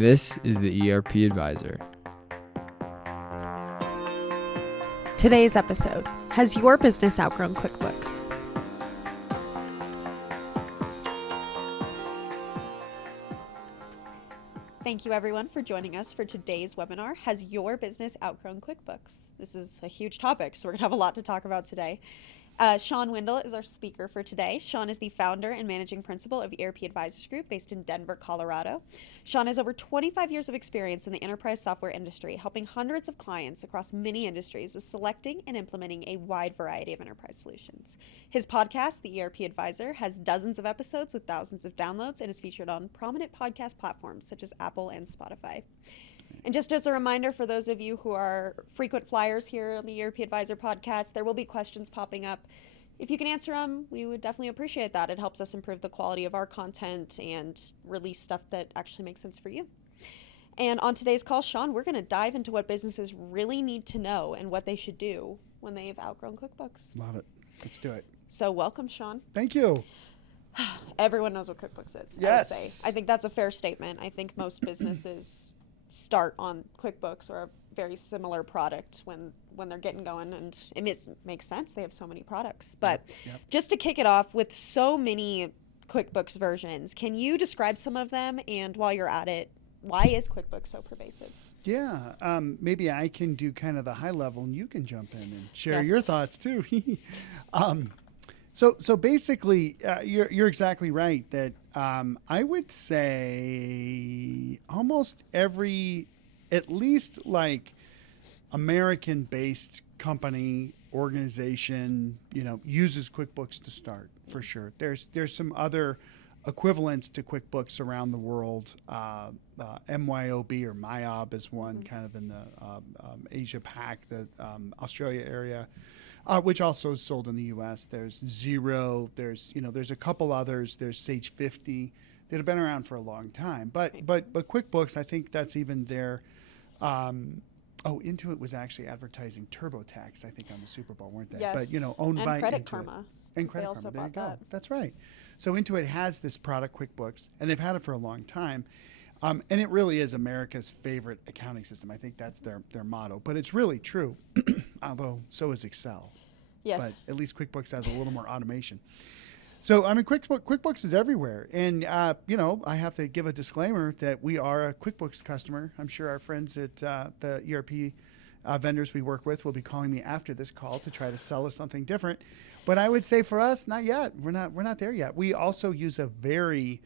This is the ERP Advisor. Today's episode: has your business outgrown QuickBooks? Thank you everyone for joining us for today's webinar, Has Your Business Outgrown QuickBooks? This is a huge topic, so we're gonna have a lot to talk about today. Shawn Windle is our speaker for today. Shawn is the founder and managing principal of ERP Advisors Group based in Denver, Colorado. Shawn has over 25 years of experience in the enterprise software industry, helping hundreds of clients across many industries with selecting and implementing a wide variety of enterprise solutions. His podcast, the ERP Advisor, has dozens of episodes with thousands of downloads and is featured on prominent podcast platforms such as Apple and Spotify. And just as a reminder for those of you who are frequent flyers here on the ERP Advisor podcast, there will be questions popping up. If you can answer them, we would definitely appreciate that. It helps us improve the quality of our content and release stuff that actually makes sense for you. And on today's call, Shawn, we're going to dive into what businesses really need to know and what they should do when they've outgrown QuickBooks. Love it. Let's do it. So welcome, Shawn. Thank you. Everyone knows what QuickBooks is. Yes. I would say. I think that's a fair statement. I think most businesses start on QuickBooks or a very similar product when they're getting going, and it makes sense. They have so many products. But just to kick it off, with so many QuickBooks versions, can you describe some of them? And while you're at it, why is QuickBooks so pervasive? Yeah, maybe I can do kind of the high level and you can jump in and share Yes. your thoughts too. So basically, you're exactly right that I would say almost every, at least like American-based company, organization, uses QuickBooks to start for sure. There's some other equivalents to QuickBooks around the world. MYOB or MYOB is one kind of in the Asia Pac, the Australia area. Which also is sold in the U.S. There's Xero. There's a couple others. There's Sage 50 that have been around for a long time. But QuickBooks, I think that's even their. Intuit was actually advertising TurboTax, I think, on the Super Bowl, weren't they? Yes. But owned and by Credit Intuit. Karma. And They Credit also Karma. There you bought go. that. That's right. So Intuit has this product, QuickBooks, and they've had it for a long time. And it really is America's favorite accounting system. I think that's their motto. But it's really true, although so is Excel. Yes. But at least QuickBooks has a little more automation. So, QuickBooks is everywhere. And, I have to give a disclaimer that we are a QuickBooks customer. I'm sure our friends at the ERP vendors we work with will be calling me after this call to try to sell us something different. But I would say for us, not yet. We're not there yet. We also use a very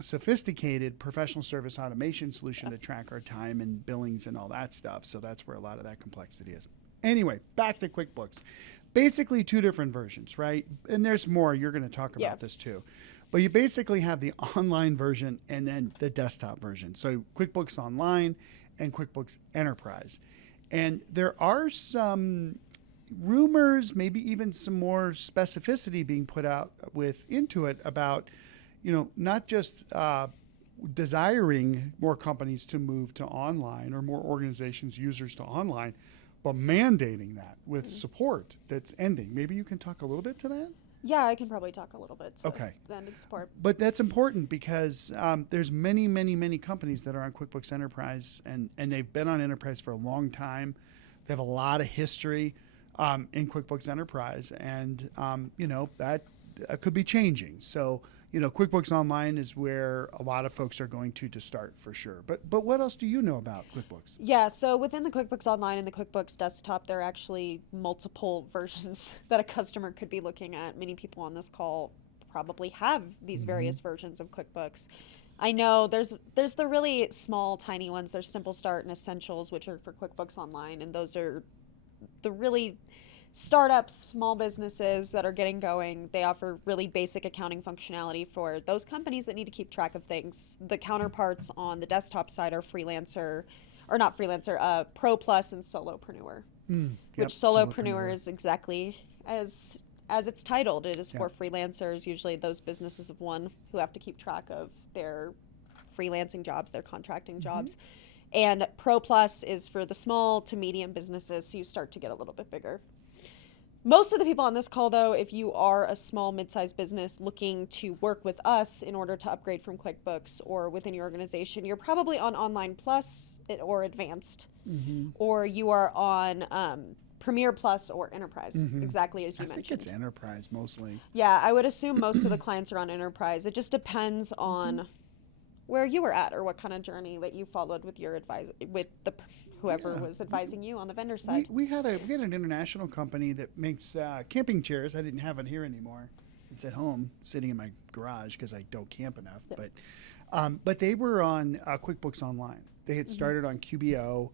sophisticated professional service automation solution to track our time and billings and all that stuff. So that's where a lot of that complexity is. Anyway, back to QuickBooks. Basically two different versions, right? And there's more. You're going to talk about this too. But you basically have the online version and then the desktop version. So QuickBooks Online and QuickBooks Enterprise. And there are some rumors, maybe even some more specificity being put out with Intuit about, not just desiring more companies to move to online or more organizations, users to online, but mandating that with support that's ending. Maybe you can talk a little bit to that? Yeah, I can probably talk a little bit to the ending support. But that's important because there's many, many, many companies that are on QuickBooks Enterprise, and they've been on Enterprise for a long time. They have a lot of history in QuickBooks Enterprise, and that could be changing. So QuickBooks Online is where a lot of folks are going to start for sure. But what else do you know about QuickBooks? Yeah, so within the QuickBooks Online and the QuickBooks Desktop, there are actually multiple versions that a customer could be looking at. Many people on this call probably have these various versions of QuickBooks. I know there's the really small, tiny ones. There's Simple Start and Essentials, which are for QuickBooks Online, and those are the really startups, small businesses that are getting going. They offer really basic accounting functionality for those companies that need to keep track of things. The counterparts on the desktop side are Pro Plus and Solopreneur, which Solopreneur is exactly as it's titled. It is for freelancers, usually those businesses of one who have to keep track of their freelancing jobs, their contracting jobs. And Pro Plus is for the small to medium businesses, so you start to get a little bit bigger. Most of the people on this call, though, if you are a small, mid-sized business looking to work with us in order to upgrade from QuickBooks or within your organization, you're probably on Online Plus or Advanced, or you are on Premier Plus or Enterprise, exactly as you mentioned. I think it's Enterprise mostly. Yeah, I would assume most of the clients are on Enterprise. It just depends on where you were at or what kind of journey that you followed with your whoever was advising you on the vendor side. We had an international company that makes camping chairs. I didn't have it here anymore. It's at home, sitting in my garage because I don't camp enough. Yep. But they were on QuickBooks Online. They had started on QBO,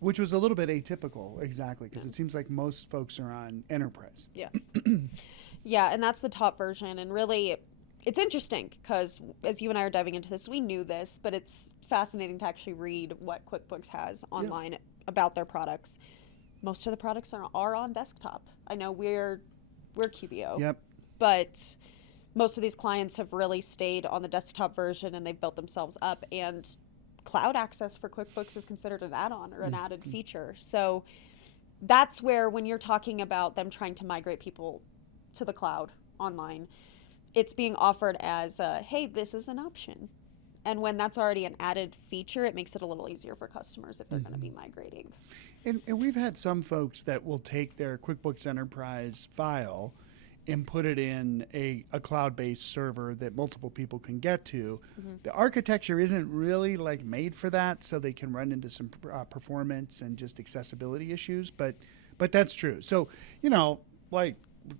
which was a little bit atypical, exactly, because it seems like most folks are on Enterprise. Yeah. Yeah, and that's the top version. And really, it's interesting because as you and I are diving into this, we knew this, but it's fascinating to actually read what QuickBooks has online about their products. Most of the products are on desktop. I know we're QBO, but most of these clients have really stayed on the desktop version and they've built themselves up. And cloud access for QuickBooks is considered an add-on or an added feature. So that's where, when you're talking about them trying to migrate people to the cloud online, it's being offered as, hey, this is an option. And when that's already an added feature, it makes it a little easier for customers if they're going to be migrating. And we've had some folks that will take their QuickBooks Enterprise file and put it in a cloud-based server that multiple people can get to. The architecture isn't really like made for that, so they can run into some performance and just accessibility issues. But that's true. So, like,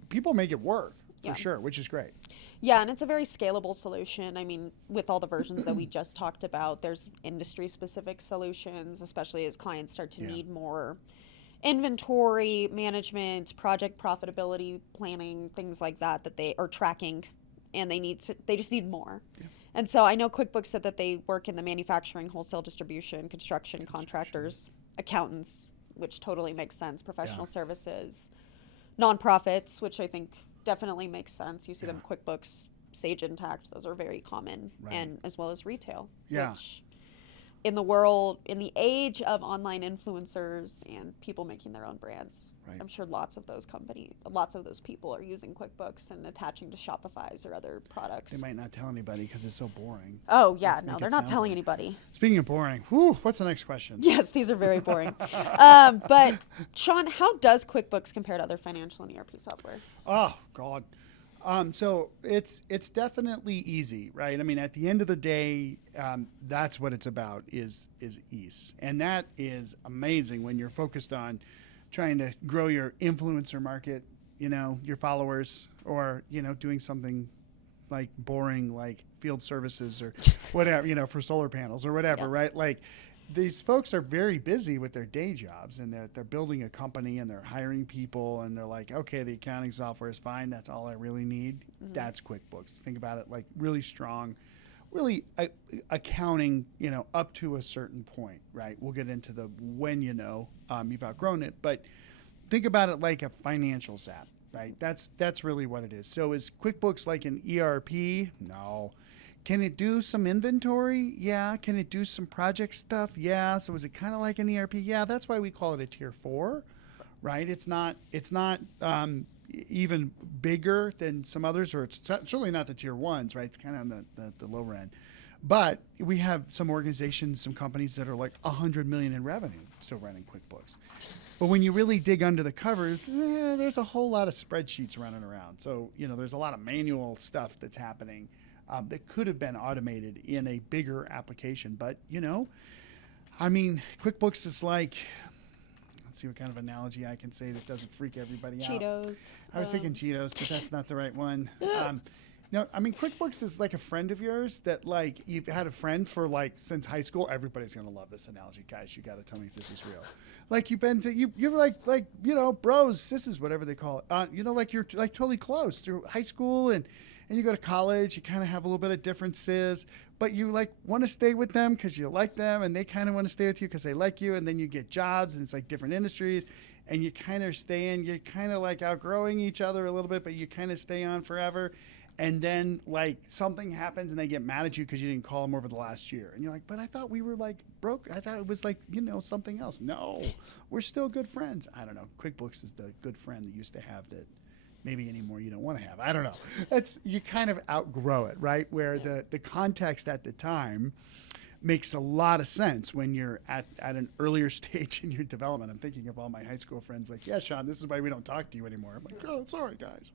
people make it work. For sure, which is great. Yeah, and it's a very scalable solution. I mean, with all the versions that we just talked about, there's industry-specific solutions, especially as clients start to need more inventory management, project profitability planning, things like that they are tracking, and they just need more. Yeah. And so I know QuickBooks said that they work in the manufacturing, wholesale distribution, construction, contractors, accountants, which totally makes sense, professional services, nonprofits, which I think definitely makes sense. You see them QuickBooks, Sage Intact, those are very common, and as well as retail. Which in the age of online influencers and people making their own brands, I'm sure lots of those people are using QuickBooks and attaching to Shopify's or other products. They might not tell anybody because it's so boring. Oh yeah, no, they're not telling anybody. Speaking of boring, what's the next question? Yes, these are very boring. But Shawn, how does QuickBooks compare to other financial and ERP software? Oh God. So it's definitely easy, right? I mean, at the end of the day, that's what it's about is ease. And that is amazing when you're focused on trying to grow your influencer market, your followers, or, doing something like boring, like field services or whatever, for solar panels or whatever, right? Like, these folks are very busy with their day jobs, and they're building a company and they're hiring people, and they're like, okay, the accounting software is fine. That's all I really need. That's QuickBooks. Think about it like really strong, really accounting, up to a certain point, right? We'll get into the when you've outgrown it, but think about it like a financials app, right? That's really what it is. So is QuickBooks like an ERP? No. Can it do some inventory? Yeah. Can it do some project stuff? Yeah. So is it kind of like an ERP? Yeah. That's why we call it a tier 4, right? It's not even bigger than some others, or it's certainly not the tier 1s, right? It's kind of on the lower end. But we have some organizations, some companies that are like 100 million in revenue still running QuickBooks. But when you really dig under the covers, there's a whole lot of spreadsheets running around. So, there's a lot of manual stuff that's happening that could have been automated in a bigger application. But, QuickBooks is like, let's see what kind of analogy I can say that doesn't freak everybody out. Cheetos. I was thinking Cheetos, but that's not the right one. No, QuickBooks is like a friend of yours that, like, you've had a friend for, like, since high school. Everybody's going to love this analogy. Guys, you got to tell me if this is real. Like, you're like, bros, sisters, whatever they call it. Like, you're, like, totally close through high school, and you go to college. You kind of have a little bit of differences, but you, like, want to stay with them because you like them, and they kind of want to stay with you because they like you, and then you get jobs, and it's, like, different industries, and you kind of stay in. You're kind of, like, outgrowing each other a little bit, but you kind of stay on forever. And then like something happens and they get mad at you because you didn't call them over the last year. And you're like, but I thought we were like broke. I thought it was like, something else. No, we're still good friends. I don't know. QuickBooks is the good friend that you used to have that maybe anymore you don't want to have. I don't know. You kind of outgrow it, right? Where the context at the time makes a lot of sense when you're at an earlier stage in your development. I'm thinking of all my high school friends like, yeah, Shawn, this is why we don't talk to you anymore. I'm like, oh, sorry, guys.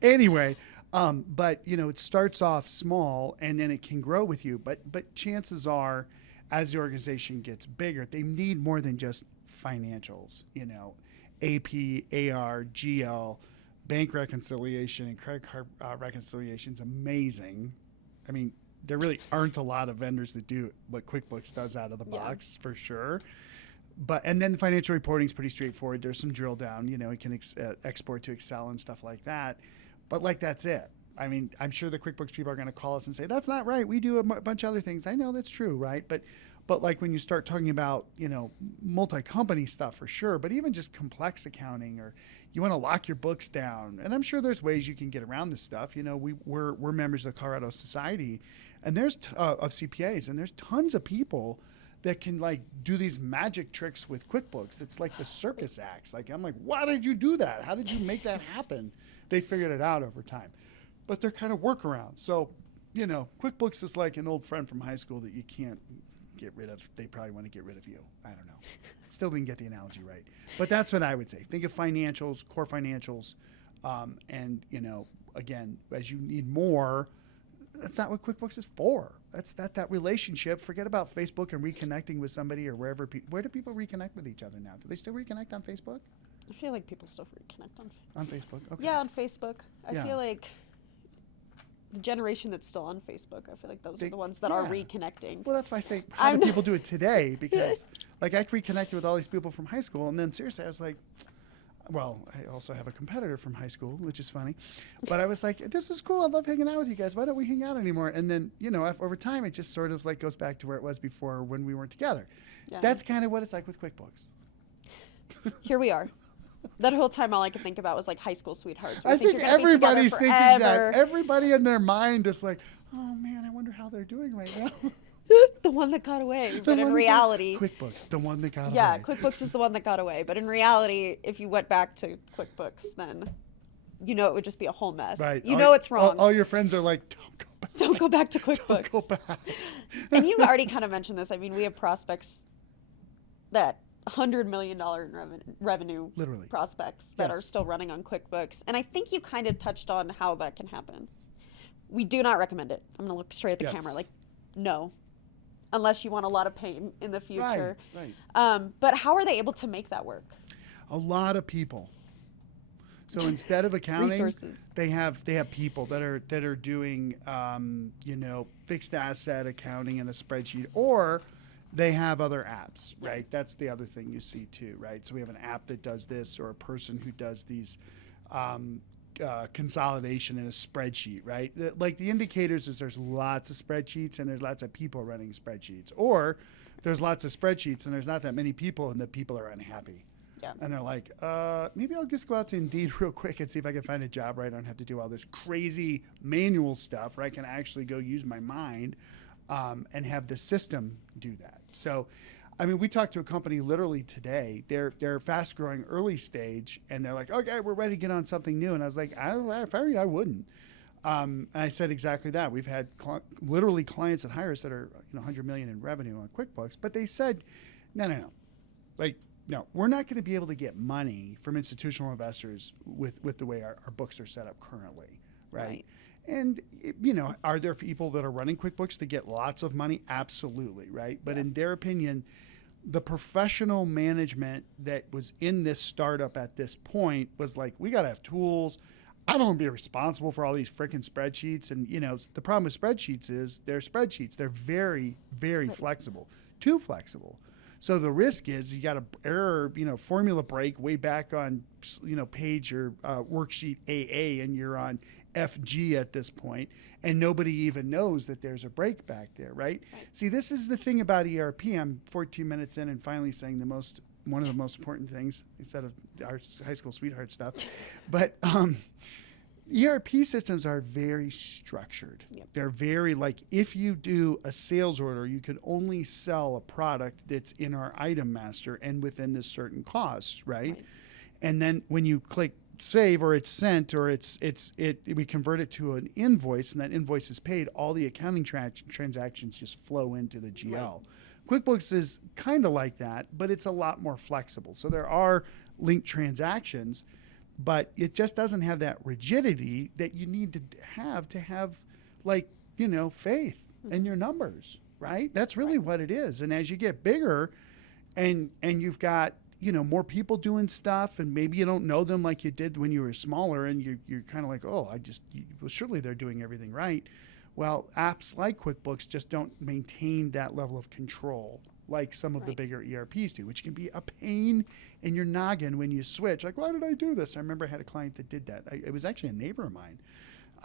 Anyway, but, it starts off small and then it can grow with you. But chances are, as the organization gets bigger, they need more than just financials, AP, AR, GL, bank reconciliation, and credit card reconciliation is amazing. I mean, there really aren't a lot of vendors that do what QuickBooks does out of the box, for sure. And then the financial reporting is pretty straightforward. There's some drill down, it can export to Excel and stuff like that. But that's it. I mean, I'm sure the QuickBooks people are going to call us and say, that's not right. We do a bunch of other things. I know that's true, right? But like when you start talking about, multi-company stuff for sure, but even just complex accounting, or you want to lock your books down. And I'm sure there's ways you can get around this stuff. We're members of the Colorado Society, and there's of CPAs, and there's tons of people that can like do these magic tricks with QuickBooks. It's like the circus acts. Like, I'm like, why did you do that? How did you make that happen? They figured it out over time, but they're kind of workarounds. So, QuickBooks is like an old friend from high school that you can't get rid of. They probably want to get rid of you. I don't know. Still didn't get the analogy right, but that's what I would say. Think of financials, core financials, and again, as you need more, that's not what QuickBooks is for. That's that relationship. Forget about Facebook and reconnecting with somebody or wherever. Where do people reconnect with each other now? Do they still reconnect on Facebook? I feel like people still reconnect on Facebook. Okay. Yeah, on Facebook. I feel like the generation that's still on Facebook, I feel like those are the ones that are reconnecting. Well, that's why I say how do people do it today? Because like I reconnected with all these people from high school, and then seriously, I was like, well, I also have a competitor from high school, which is funny, but I was like, this is cool. I love hanging out with you guys. Why don't we hang out anymore? And then, over time, it just sort of like goes back to where it was before when we weren't together. Yeah. That's kind of what it's like with QuickBooks. Here we are. That whole time, all I could think about was like high school sweethearts. I think everybody's thinking that. Everybody in their mind is like, oh man, I wonder how they're doing right now. The one that got away. But in reality, QuickBooks, the one that got away. Yeah, QuickBooks is the one that got away. But in reality, if you went back to QuickBooks, then it would just be a whole mess. Right. It's wrong. All your friends are like, don't go back to QuickBooks. Don't go back. And you already kind of mentioned this. I mean, we have prospects that $100 million in revenue literally prospects that are still running on QuickBooks. And I think you kind of touched on how that can happen. We do not recommend it. I'm going to look straight at the camera. Like, no. Unless you want a lot of pain in the future. Right. But how are they able to make that work? A lot of people. So instead of accounting, resources. They have people that are doing fixed asset accounting in a spreadsheet, or they have other apps, right? That's the other thing you see too, right? So we have an app that does this, or a person who does these consolidation in a spreadsheet, right? Like the indicators is there's lots of spreadsheets and there's lots of people running spreadsheets, or there's lots of spreadsheets and there's not that many people and the people are unhappy. Yeah. And they're like, maybe I'll just go out to Indeed real quick and see if I can find a job where I don't have to do all this crazy manual stuff, where I can actually go use my mind and have the system do that. So, I mean, we talked to a company literally today. They're fast growing early stage, and they're like, okay, we're ready to get on something new. And I was like, if I were you, I wouldn't. And I said exactly that. We've had literally clients that hire us that are 100 million in revenue on QuickBooks, but they said, no. Like, no, we're not going to be able to get money from institutional investors with the way our books are set up currently, right? And, are there people that are running QuickBooks to get lots of money? Absolutely, right? But in their opinion, the professional management that was in this startup at this point was like, we got to have tools. I don't want to be responsible for all these freaking spreadsheets. And, the problem with spreadsheets is they're spreadsheets. They're very, very flexible, too flexible. So the risk is you got an error, formula break way back on, page or worksheet AA, and you're on FG at this point, and nobody even knows that there's a break back there, right? See, this is the thing about ERP. I'm 14 minutes in and finally saying one of the most important things instead of our high school sweetheart stuff. But ERP systems are very structured. Yep. They're very like, if you do a sales order, you can only sell a product that's in our item master and within this certain cost, right? And then when you click save, or it's sent, or we convert it to an invoice, and that invoice is paid, all the accounting transactions just flow into the GL. Right. QuickBooks is kind of like that, but it's a lot more flexible. So there are linked transactions, but it just doesn't have that rigidity that you need to have like, faith in your numbers, right? That's really what it is. And as you get bigger and you've got, more people doing stuff, and maybe you don't know them like you did when you were smaller, and you're kind of like, well, surely they're doing everything right. Well, apps like QuickBooks just don't maintain that level of control like some of the bigger ERPs do, which can be a pain in your noggin when you switch. Like, why did I do this? I remember I had a client that did that. It was actually a neighbor of mine.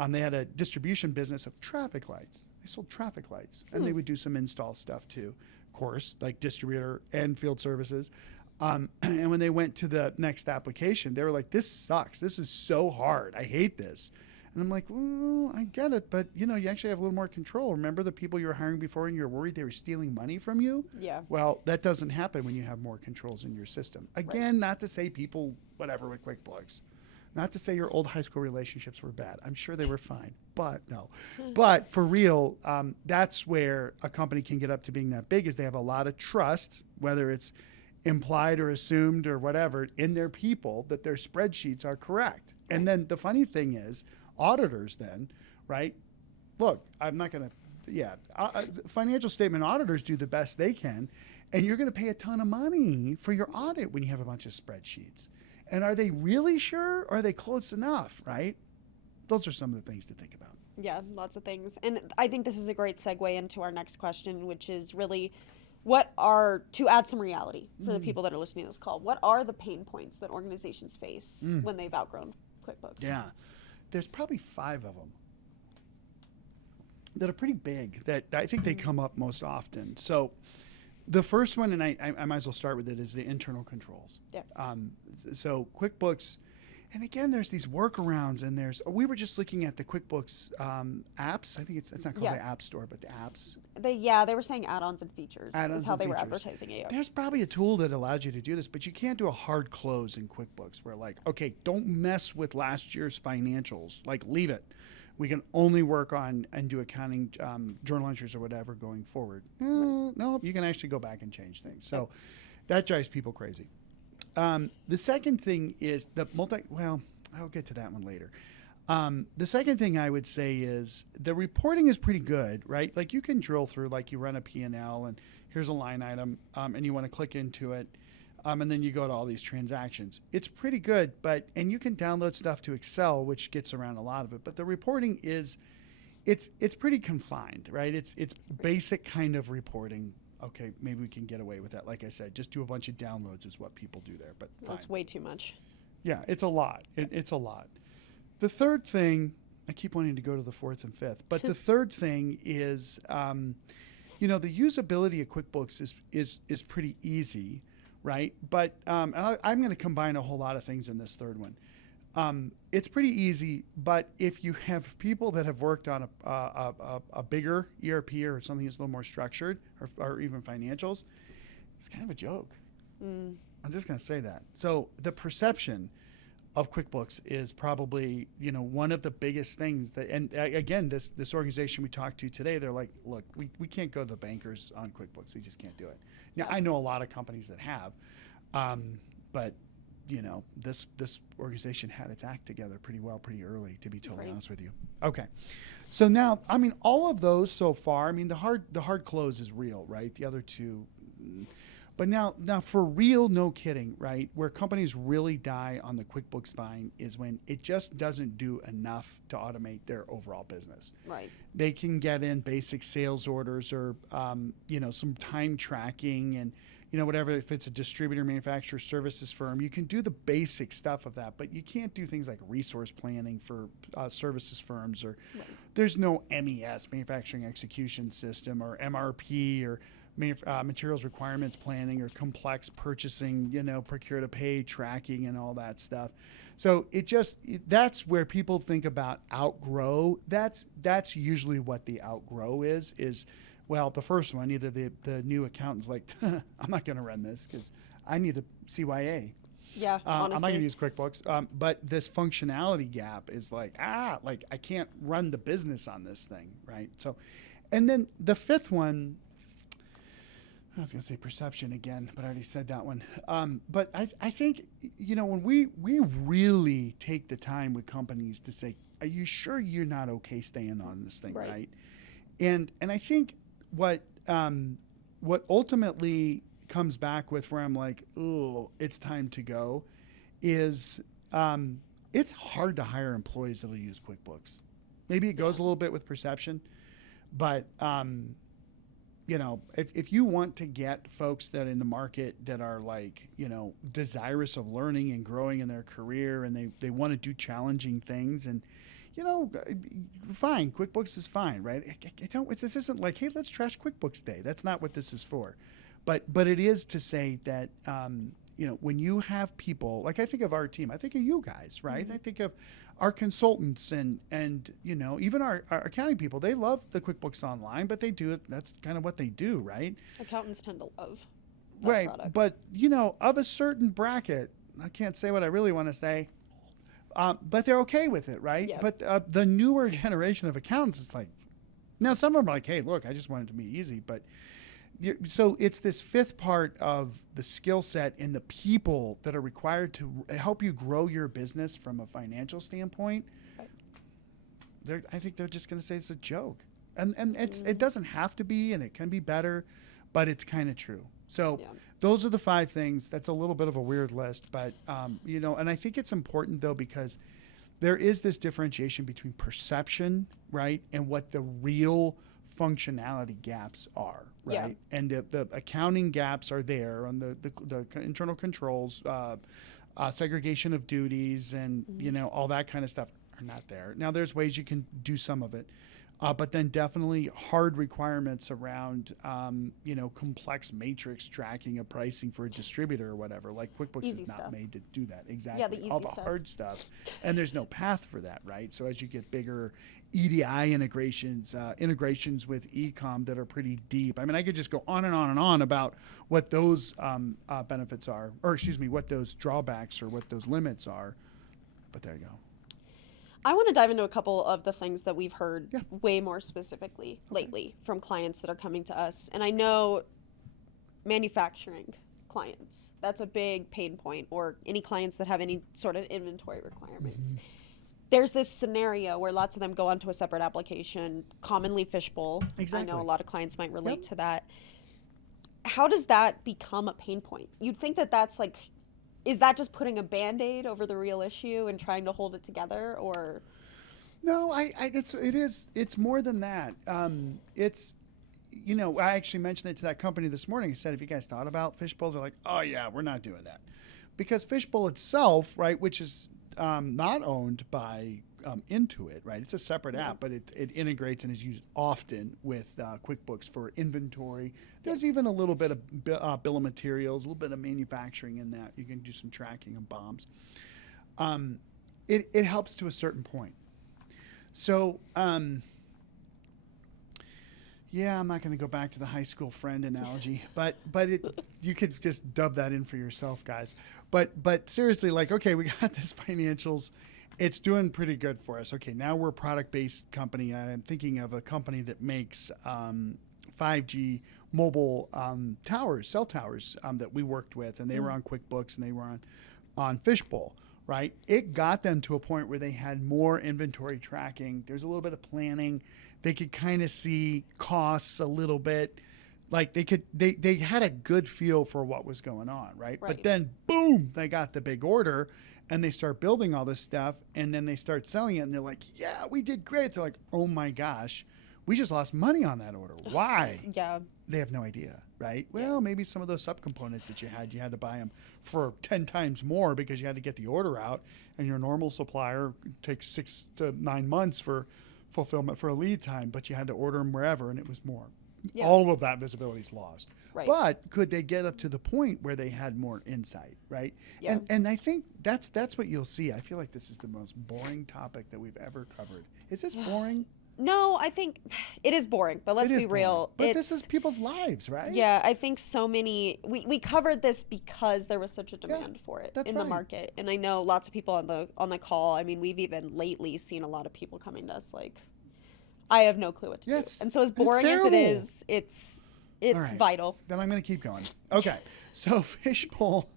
They had a distribution business of traffic lights. They sold traffic lights, and they would do some install stuff too, of course, like distributor and field services. And when they went to the next application, they were like, this sucks. This is so hard. I hate this. And I'm like, well, I get it, but you actually have a little more control. Remember the people you were hiring before and you're worried they were stealing money from you? Yeah. Well, that doesn't happen when you have more controls in your system. Again, not to say people, whatever with QuickBooks, not to say your old high school relationships were bad. I'm sure they were fine, but no. But for real, that's where a company can get up to being that big, is they have a lot of trust, whether it's implied or assumed or whatever, in their people, that their spreadsheets are correct. And then the funny thing is, auditors then, right? Look, I'm not going to, financial statement auditors do the best they can, and you're going to pay a ton of money for your audit when you have a bunch of spreadsheets. And are they really sure? Or are they close enough, right? Those are some of the things to think about. Yeah, lots of things. And I think this is a great segue into our next question, which is really, to add some reality for the people that are listening to this call, what are the pain points that organizations face when they've outgrown QuickBooks? Yeah. There's probably 5 of them that are pretty big that I think they come up most often. So the first one, and I might as well start with it, is the internal controls. Yeah. So QuickBooks, and again, there's these workarounds, and we were just looking at the QuickBooks apps. I think it's not called the App Store, but the apps. They were saying add-ons and features is how they were advertising it. There's probably a tool that allows you to do this, but you can't do a hard close in QuickBooks where like, okay, don't mess with last year's financials. Like, leave it. We can only work on and do accounting journal entries or whatever going forward. No, you can actually go back and change things. So that drives people crazy. The second thing is I'll get to that one later. The second thing I would say is the reporting is pretty good, right? Like, you can drill through, like you run a P&L and here's a line item, and you want to click into it. And then you go to all these transactions. It's pretty good, and you can download stuff to Excel, which gets around a lot of it. But the reporting it's pretty confined, right? It's basic kind of reporting. Okay, maybe we can get away with that. Like I said, just do a bunch of downloads is what people do there. But fine. That's way too much. Yeah, it's a lot. It's a lot. The third thing, I keep wanting to go to the fourth and fifth, but the third thing is, the usability of QuickBooks is pretty easy, right? But I'm going to combine a whole lot of things in this third one. It's pretty easy, but if you have people that have worked on a bigger ERP or something that's a little more structured, or even financials, it's kind of a joke. I'm just going to say that. So the perception of QuickBooks is probably, one of the biggest things that, and again, this organization we talked to today, they're like, look, we can't go to the bankers on QuickBooks. We just can't do it. Now, I know a lot of companies that have, but this organization had its act together pretty well, pretty early, to be totally honest with you. Okay. So now, all of those so far, the hard close is real, right? The other two, but now for real, no kidding, right? Where companies really die on the QuickBooks vine is when it just doesn't do enough to automate their overall business. Right. They can get in basic sales orders or, some time tracking and, whatever, if it's a distributor, manufacturer, services firm, you can do the basic stuff of that, but you can't do things like resource planning for services firms, or there's no MES, manufacturing execution system, or MRP, or materials requirements planning or complex purchasing, procure to pay tracking and all that stuff. So that's where people think about outgrow. That's usually what the outgrow is, well, the first one, either the new accountant's like, I'm not going to run this because I need a CYA. Yeah, honestly. I'm not going to use QuickBooks. But this functionality gap is like I can't run the business on this thing, right? So, and then the fifth one, I was going to say perception again, but I already said that one. But I think, when we really take the time with companies to say, are you sure you're not okay staying on this thing, right? And I think what ultimately comes back with where I'm like, oh, it's time to go, is it's hard to hire employees that'll use QuickBooks. Maybe it goes a little bit with perception, but if you want to get folks that in the market that are like, desirous of learning and growing in their career, and they want to do challenging things, and fine, QuickBooks is fine, right? This isn't like, hey, let's trash QuickBooks Day. That's not what this is for. But it is to say that, when you have people, like I think of our team, I think of you guys, right? Mm-hmm. I think of our consultants and even our accounting people. They love the QuickBooks Online, but they do it. That's kind of what they do, right? Accountants tend to love that right, product. But, of a certain bracket, I can't say what I really want to say, but they're okay with it, right? Yeah. But the newer generation of accountants is like, now some of them are like, hey, look, I just want it to be easy. But so it's this fifth part of the skill set and the people that are required to help you grow your business from a financial standpoint. Right. I think they're just going to say it's a joke. And it doesn't have to be, and it can be better, but it's kind of true. So those are the 5 things. That's a little bit of a weird list, but, and I think it's important, though, because there is this differentiation between perception, right, and what the real functionality gaps are, right? Yeah. And the accounting gaps are there on the internal controls, segregation of duties, and, all that kind of stuff are not there. Now, there's ways you can do some of it. But then definitely hard requirements around, complex matrix tracking of pricing for a distributor or whatever. Like QuickBooks easy is not stuff. made to do that. Exactly. Yeah, the easy all the stuff. Hard stuff. And there's no path for that, right? So as you get bigger EDI integrations with e-com that are pretty deep. I mean, I could just go on and on and on about what those benefits are, or what those drawbacks or what those limits are. But there you go. I want to dive into a couple of the things that we've heard way more specifically lately from clients that are coming to us. And I know manufacturing clients, that's a big pain point, or any clients that have any sort of inventory requirements. Mm-hmm. There's this scenario where lots of them go onto a separate application, commonly Fishbowl. Exactly. I know a lot of clients might relate to that. How does that become a pain point? You'd think that that's like, is that just putting a Band-Aid over the real issue and trying to hold it together, or? No, it's more than that. It's, I actually mentioned it to that company this morning. I said, have you guys thought about Fishbowl? They're like, oh yeah, we're not doing that. Because Fishbowl itself, right, which is not owned by Intuit, right? It's a separate app, but it integrates and is used often with QuickBooks for inventory. There's even a little bit of bill of materials, a little bit of manufacturing in that. You can do some tracking of BOMs. It helps to a certain point. So, I'm not going to go back to the high school friend analogy, but you could just dub that in for yourself, guys. But seriously, like, okay, we got this financials. It's doing pretty good for us. Okay, now we're a product-based company. I'm thinking of a company that makes 5G mobile cell towers that we worked with, and they were on QuickBooks and they were on Fishbowl, right? It got them to a point where they had more inventory tracking. There's a little bit of planning. They could kind of see costs a little bit. Like they had a good feel for what was going on, right? But then, boom, they got the big order. And they start building all this stuff, and then they start selling it, and they're like, yeah, we did great. They're like, oh my gosh, we just lost money on that order. Why? Yeah. They have no idea, right? Well, maybe some of those subcomponents that you had to buy them for 10 times more because you had to get the order out, and your normal supplier takes 6 to 9 months for fulfillment for a lead time, but you had to order them wherever, and it was more. Yeah. all of that visibility is lost. Right. But could they get up to the point where they had more insight, right? Yeah. And I think that's what you'll see. I feel like this is the most boring topic that we've ever covered. Is this boring? No, I think it is boring, but let's It is be real. boring. But this is people's lives, right? Yeah, I think so many we covered this because there was such a demand for it that's in the right. market. And I know lots of people on the call. I mean, we've even lately seen a lot of people coming to us like, I have no clue what to Yes. do. And so as It's boring as it terrible. is, it's All right. vital. Then I'm going to keep going. Okay. So Fishbowl.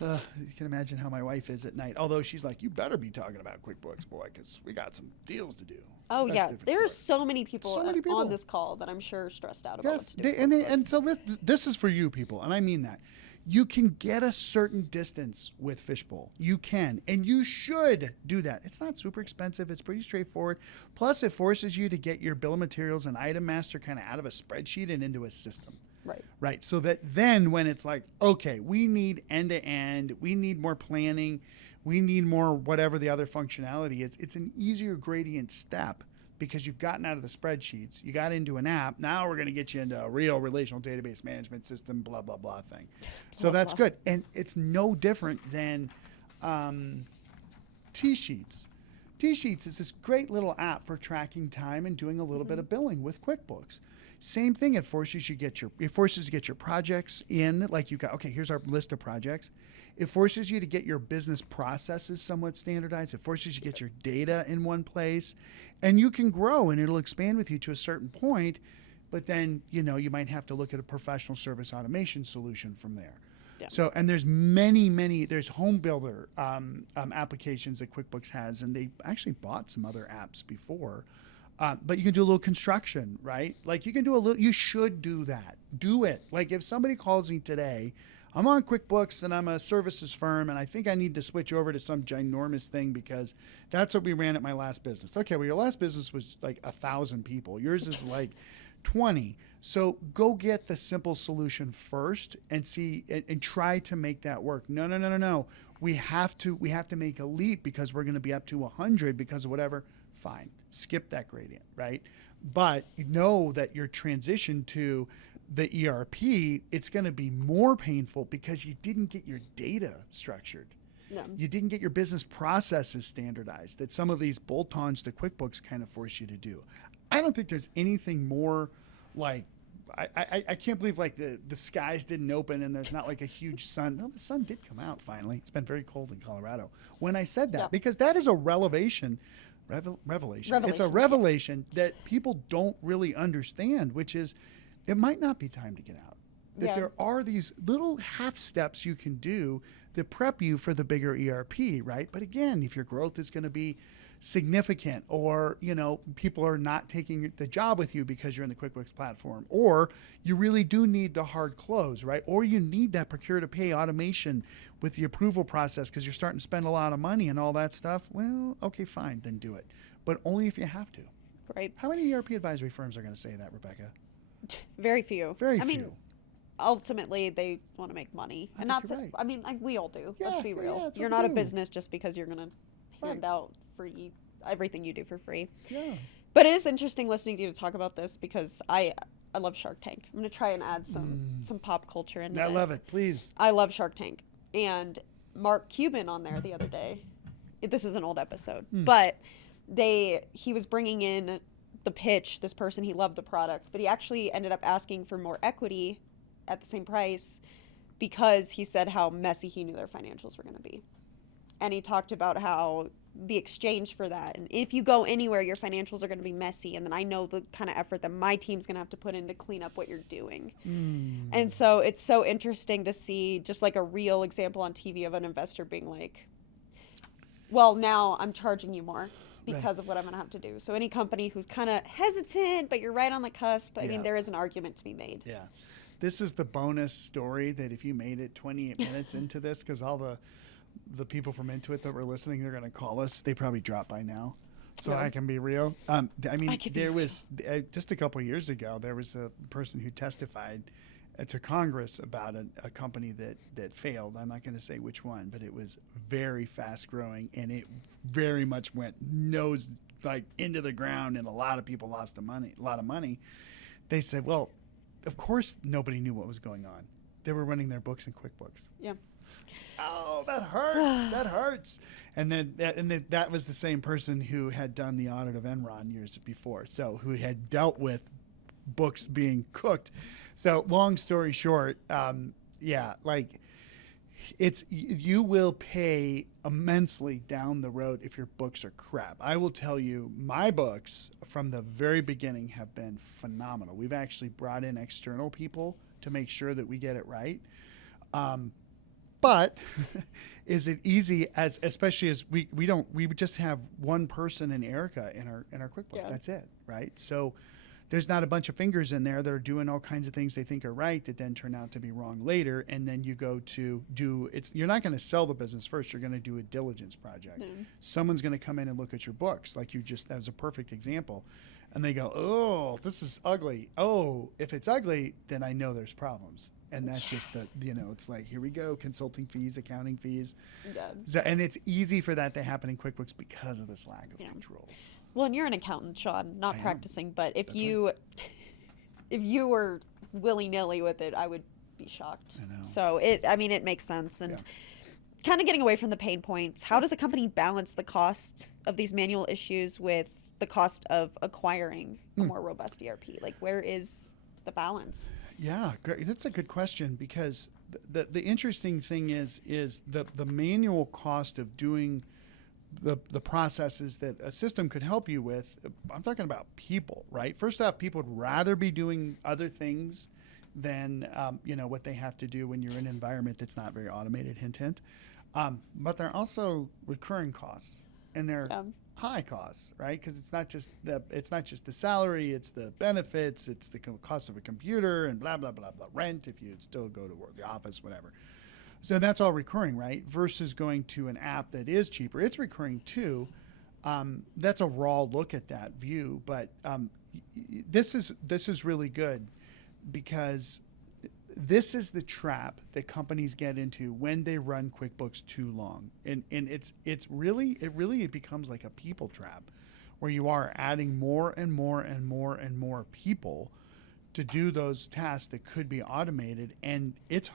You can imagine how my wife is at night. Although she's like, you better be talking about QuickBooks, boy, because we got some deals to do. Oh That's a yeah, different there are story. so many people, on this call that I'm sure are stressed out about what to do. with and QuickBooks. so this is for you people, and I mean that. You can get a certain distance with Fishbowl. You can, and you should do that. It's not super expensive. It's pretty straightforward. Plus, it forces you to get your bill of materials and item master kind of out of a spreadsheet and into a system. Right. Right. So that then when it's like, okay, we need end to end, we need more planning, we need more whatever the other functionality is, it's an easier gradient step because you've gotten out of the spreadsheets, you got into an app. Now we're going to get you into a real relational database management system, blah, blah, blah thing. So that's good. And it's no different than T-Sheets. T-Sheets is this great little app for tracking time and doing a little bit of billing with QuickBooks. Same thing. It forces you to get your projects in. Like you got, okay, here's our list of projects. It forces you to get your business processes somewhat standardized. It forces you to get your data in one place, and you can grow, and it'll expand with you to a certain point. But then, you might have to look at a professional service automation solution from there. Yeah. So, and there's many, there's home builder applications that QuickBooks has, and they actually bought some other apps before. But you can do a little construction, right? Like you can do you should do that. Do it. Like if somebody calls me today, I'm on QuickBooks and I'm a services firm and I think I need to switch over to some ginormous thing because that's what we ran at my last business. Okay, well, your last business was like 1,000 people. Yours is like 20. So go get the simple solution first and see and try to make that work. No. We have to make a leap because we're going to be up to 100 because of whatever. Fine. Skip that gradient, right? But know that your transition to the ERP, it's going to be more painful because you didn't get your data structured. No. You didn't get your business processes standardized that some of these bolt-ons to QuickBooks kind of force you to do. I don't think there's anything more like, I can't believe like the skies didn't open and there's not like a huge sun. No, the sun did come out finally. It's been very cold in Colorado. When I said that, because that is a revelation. It's a revelation that people don't really understand, which is it might not be time to get out. That there are these little half steps you can do to prep you for the bigger ERP, right? But again, if your growth is going to be significant or, people are not taking the job with you because you're in the QuickBooks platform, or you really do need the hard close, right? Or you need that procure to pay automation with the approval process because you're starting to spend a lot of money and all that stuff. Well, okay, fine, then do it. But only if you have to. Right. How many ERP advisory firms are going to say that, Rebecca? Very few. Very I few. mean, ultimately they want to make money, and think not you're to. right. I mean, like we all do. Let's be real. that's what You're we not a do. business just because you're gonna hand out free everything you do for free. Yeah. But it is interesting listening to you to talk about this because I love Shark Tank. I'm gonna try and add some pop culture into this. I love it. Please. I love Shark Tank, and Mark Cuban on there the other day. This is an old episode, but he was bringing in the pitch. This person, he loved the product, but he actually ended up asking for more equity at the same price because he said how messy he knew their financials were going to be. And he talked about how the exchange for that, and if you go anywhere, your financials are going to be messy, and then I know the kind of effort that my team's going to have to put in to clean up what you're doing. And so it's so interesting to see just like a real example on TV of an investor being like, well, now I'm charging you more because of what I'm going to have to do. So any company who's kind of hesitant, but you're right on the cusp, I mean, there is an argument to be made. Yeah. This is the bonus story that if you made it 28 minutes into this, because all the people from Intuit that were listening, they're going to call us. They probably dropped by now. So I can be real. I mean, there was, just a couple of years ago, there was a person who testified, to Congress about a company that failed. I'm not going to say which one, but it was very fast growing, and it very much went nose like into the ground, and a lot of people lost a lot of money. They said, well, of course nobody knew what was going on. They were running their books in QuickBooks. Yeah. Oh, that hurts. That hurts. And then that was the same person who had done the audit of Enron years before, so who had dealt with books being cooked. So long story short, you will pay immensely down the road if your books are crap. I will tell you, my books from the very beginning have been phenomenal. We've actually brought in external people to make sure that we get it right. But is it easy, especially as we just have one person in Erica in our QuickBooks. Yeah. That's it, right? So there's not a bunch of fingers in there that are doing all kinds of things they think are right that then turn out to be wrong later. And then you go to you're not going to sell the business first. You're going to do a diligence project. Mm. Someone's going to come in and look at your books, that was a perfect example. And they go, oh, this is ugly. Oh, if it's ugly, then I know there's problems. And that's just it's like, here we go, consulting fees, accounting fees. Yeah. So, and it's easy for that to happen in QuickBooks because of this lack of controls. Well, and you're an accountant, Shawn, not practicing, but if That's if you were willy-nilly with it, I would be shocked. I know. So it makes sense. And kind of getting away from the pain points, how does a company balance the cost of these manual issues with the cost of acquiring a more robust ERP? Like, where is the balance? Yeah, great. That's a good question, because the interesting thing is the manual cost of doing the processes that a system could help you with. I'm talking about people, right? First off, people would rather be doing other things than what they have to do when you're in an environment that's not very automated. Hint, hint. But they're also recurring costs, and they're high costs, right? Because it's not just the salary, it's the benefits, it's the cost of a computer, and blah blah blah blah, rent if you still go to work, the office, whatever. So that's all recurring, right? Versus going to an app that is cheaper. It's recurring too. That's a raw look at that view, but this is really good, because this is the trap that companies get into when they run QuickBooks too long, and it really becomes like a people trap, where you are adding more and more and more and more people to do those tasks that could be automated, and it's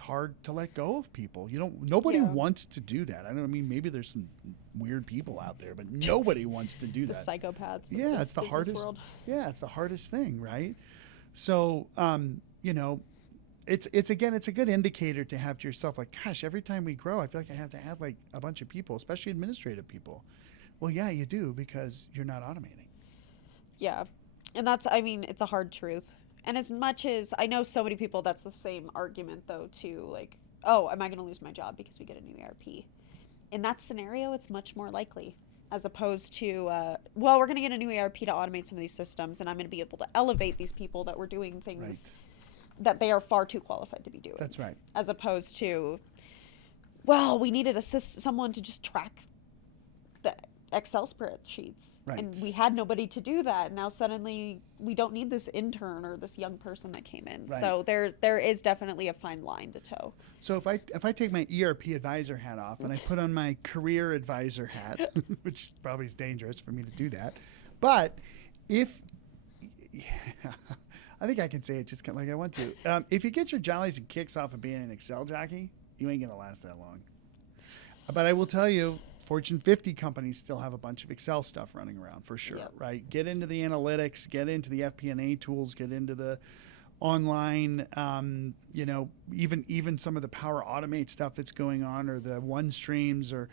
hard to let go of people. Nobody wants to do that. Maybe there's some weird people out there, but nobody wants to do The that. psychopaths. Yeah, it's the hardest. World. Yeah, it's the hardest thing, right? So, it's a good indicator to have to yourself, like, gosh, every time we grow, I feel like I have to add like a bunch of people, especially administrative people. Well, yeah, you do, because you're not automating. Yeah. And it's a hard truth. And as much as I know so many people, that's the same argument though, too. Like, oh, am I going to lose my job because we get a new ERP? In that scenario, it's much more likely, as opposed to, we're going to get a new ERP to automate some of these systems, and I'm going to be able to elevate these people that were doing things that they are far too qualified to be doing. That's right. As opposed to, well, we needed someone to just track the Excel spreadsheets. Right. And we had nobody to do that. Now suddenly we don't need this intern or this young person that came in. Right. So there is definitely a fine line to toe. So if I take my ERP advisor hat off and I put on my career advisor hat, which probably is dangerous for me to do that, but I think I can say it just kind of like I want to. If you get your jollies and kicks off of being an Excel jockey, you ain't going to last that long. But I will tell you, Fortune 50 companies still have a bunch of Excel stuff running around for sure, right? Get into the analytics, get into the FP&A tools, get into the online, even some of the Power Automate stuff that's going on, or the OneStreams or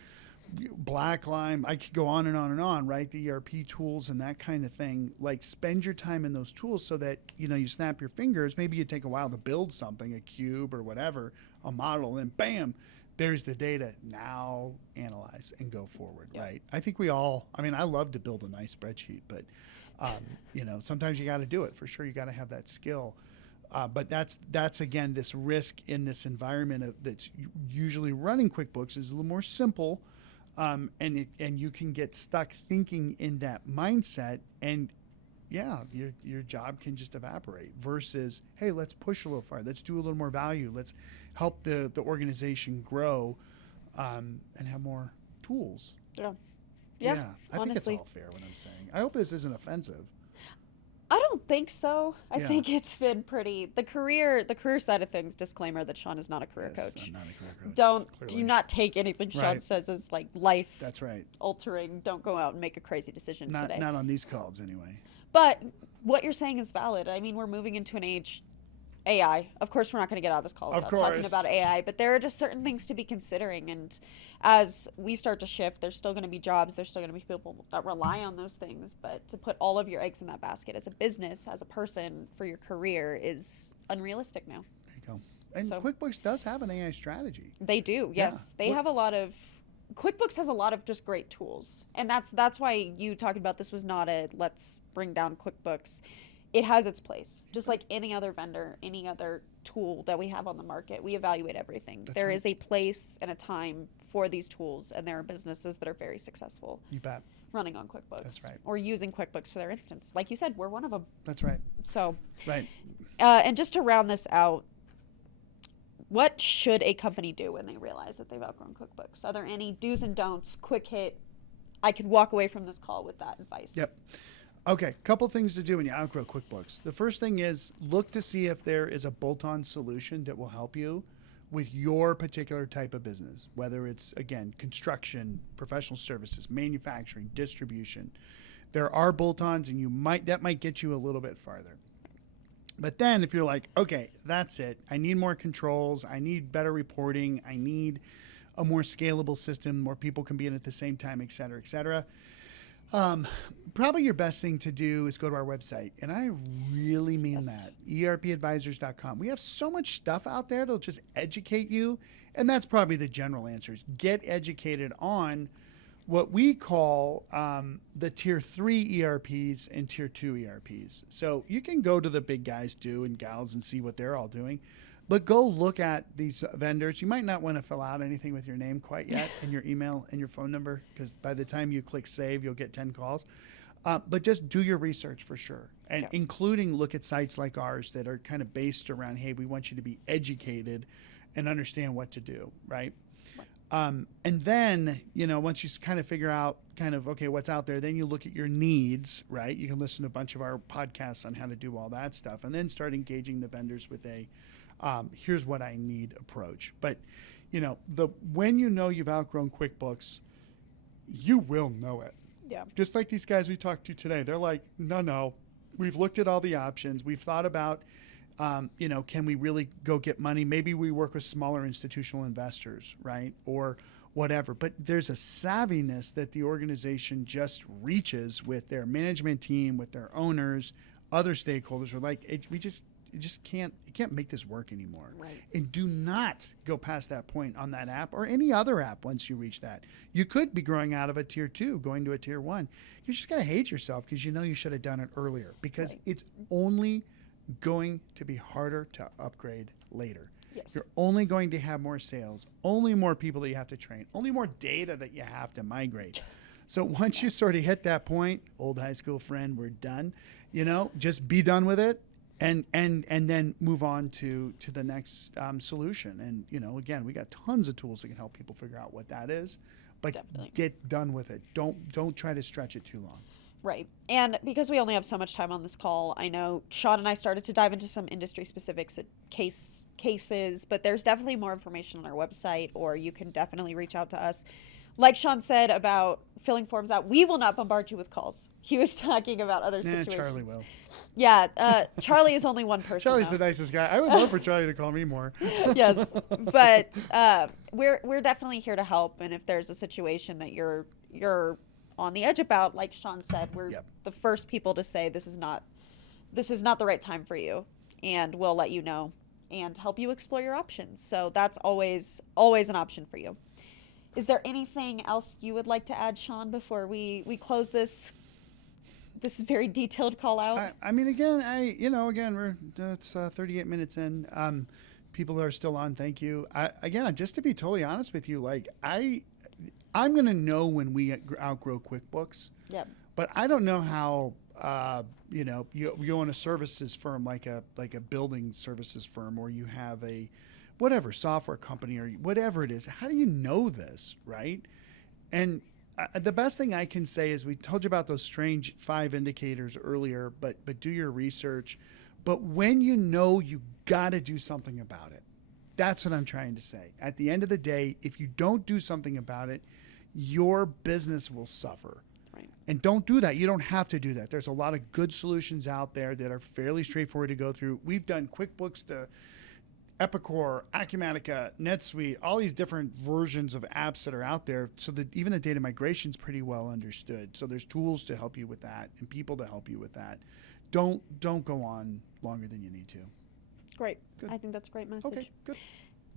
Blackline. I could go on and on and on, right? The ERP tools and that kind of thing. Like, spend your time in those tools so that, you snap your fingers. Maybe you take a while to build something, a cube or whatever, a model, and bam, there's the data. Now analyze and go forward, right? I think I love to build a nice spreadsheet, but, sometimes you got to do it. For sure, you got to have that skill. But that's again, this risk in this environment that's usually running QuickBooks is a little more simple. And you can get stuck thinking in that mindset, and yeah, your job can just evaporate versus, hey, let's push a little farther. Let's do a little more value. Let's help the organization grow and have more tools. Yeah. I think it's honestly. all fair what I'm saying. I hope this isn't offensive. I don't think so. I Yeah. think it's been pretty the career side of things. Disclaimer that Shawn is not a career Yes, coach. I'm not a career coach. Do clearly. not take anything Shawn Right. says as like life That's right. altering. Don't go out and make a crazy decision today. Not on these calls anyway. But what you're saying is valid. I mean, we're moving into an age, AI. Of course, we're not going to get out of this call Of without talking course. about AI, but there are just certain things to be considering. And as we start to shift, there's still going to be jobs. There's still going to be people that rely on those things. But to put all of your eggs in that basket as a business, as a person for your career is unrealistic now. There you go. And So- QuickBooks does have an AI strategy. They do, yes. They have a lot of QuickBooks has a lot of just great tools. And that's why you talking about this was not a let's bring down QuickBooks. It has its place. Just like any other vendor, any other tool that we have on the market, we evaluate everything. There is a place and a time for these tools, and there are businesses that are very successful You bet. running on QuickBooks. That's right. Or using QuickBooks for their instance. Like you said, we're one of them. That's right. So, Right. and just to round this out, what should a company do when they realize that they've outgrown QuickBooks? Are there any do's and don'ts, quick hit? I could walk away from this call with that advice. Yep. Okay, couple things to do when you outgrow QuickBooks. The first thing is look to see if there is a bolt-on solution that will help you with your particular type of business, whether it's, again, construction, professional services, manufacturing, distribution. There are bolt-ons, and that might get you a little bit farther. But then if you're like, okay, that's it. I need more controls. I need better reporting. I need a more scalable system. More people can be in at the same time, et cetera, et cetera. Probably your best thing to do is go to our website. And I really mean that. ERPadvisors.com. We have so much stuff out there that'll just educate you. And that's probably the general answer is get educated on what we call the tier 3 ERPs and tier 2 ERPs. So you can go to the big guys too and gals and see what they're all doing. But go look at these vendors. You might not want to fill out anything with your name quite yet and your email and your phone number because by the time you click save, you'll get 10 calls. But just do your research for sure. And including look at sites like ours that are kind of based around, hey, we want you to be educated and understand what to do, right? And then, once you kind of figure out okay, what's out there, then you look at your needs, right? You can listen to a bunch of our podcasts on how to do all that stuff and then start engaging the vendors with a here's what I need approach. But, when you've outgrown QuickBooks, you will know it. Yeah. Just like these guys we talked to today, they're like, no, we've looked at all the options. We've thought about, can we really go get money? Maybe we work with smaller institutional investors, right? Or whatever. But there's a savviness that the organization just reaches with their management team, with their owners, other stakeholders. We're like, you just can't make this work anymore. Right. And do not go past that point on that app or any other app once you reach that. You could be growing out of a tier 2, going to a tier 1. You're just going to hate yourself because you should have done it earlier because it's only going to be harder to upgrade later. Yes. You're only going to have more sales, only more people that you have to train, only more data that you have to migrate. So once you sort of hit that point, old high school friend, we're done, just be done with it. And then move on to the next solution. And, again, we got tons of tools that can help people figure out what that is, but Definitely. get done with it. Don't try to stretch it too long. Right. And because we only have so much time on this call, I know Shawn and I started to dive into some industry specifics at cases, but there's definitely more information on our website, or you can definitely reach out to us. Like Shawn said about filling forms out, we will not bombard you with calls. He was talking about other situations. Charlie will. Yeah, Charlie is only one person. Charlie's though. the nicest guy. I would love for Charlie to call me more. Yes, but we're definitely here to help. And if there's a situation that you're on the edge about, like Shawn said, we're the first people to say this is not the right time for you, and we'll let you know and help you explore your options. So that's always an option for you. Is there anything else you would like to add, Shawn, before we close this very detailed call out? I mean, again, it's 38 minutes in. People are still on. Thank you. Again, just to be totally honest with you, like I'm going to know when we outgrow QuickBooks. Yep. But I don't know how you own a services firm like a building services firm, or you have a whatever software company or whatever it is. How do you know this, right? And the best thing I can say is, we told you about those strange 5 indicators earlier, but do your research. But when you know, you got to do something about it. That's what I'm trying to say. At the end of the day, if you don't do something about it, your business will suffer. Right. And don't do that. You don't have to do that. There's a lot of good solutions out there that are fairly straightforward to go through. We've done QuickBooks to Epicor, Acumatica, NetSuite, all these different versions of apps that are out there, so that even the data migration is pretty well understood. So there's tools to help you with that and people to help you with that. Don't go on longer than you need to. Great. Good. I think that's a great message. Okay, good.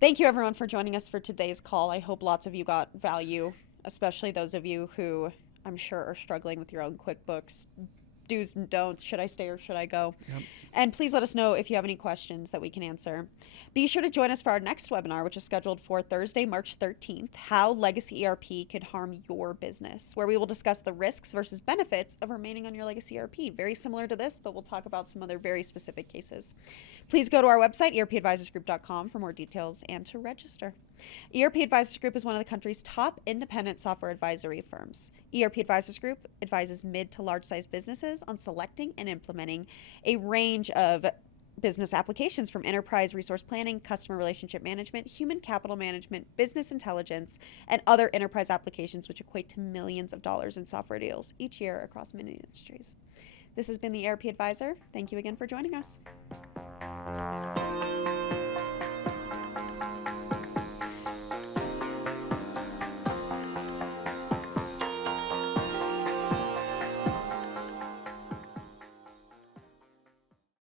Thank you, everyone, for joining us for today's call. I hope lots of you got value, especially those of you who I'm sure are struggling with your own QuickBooks do's and don'ts. Should I stay or should I go? Yep. And please let us know if you have any questions that we can answer. Be sure to join us for our next webinar, which is scheduled for Thursday, March 13th, How Legacy ERP Could Harm Your Business, where we will discuss the risks versus benefits of remaining on your legacy ERP. Very similar to this, but we'll talk about some other very specific cases. Please go to our website, erpadvisorsgroup.com, for more details and to register. ERP Advisors Group is one of the country's top independent software advisory firms. ERP Advisors Group advises mid to large-sized businesses on selecting and implementing a range of business applications, from enterprise resource planning, customer relationship management, human capital management, business intelligence, and other enterprise applications, which equate to millions of dollars in software deals each year across many industries. This has been the ERP Advisor. Thank you again for joining us.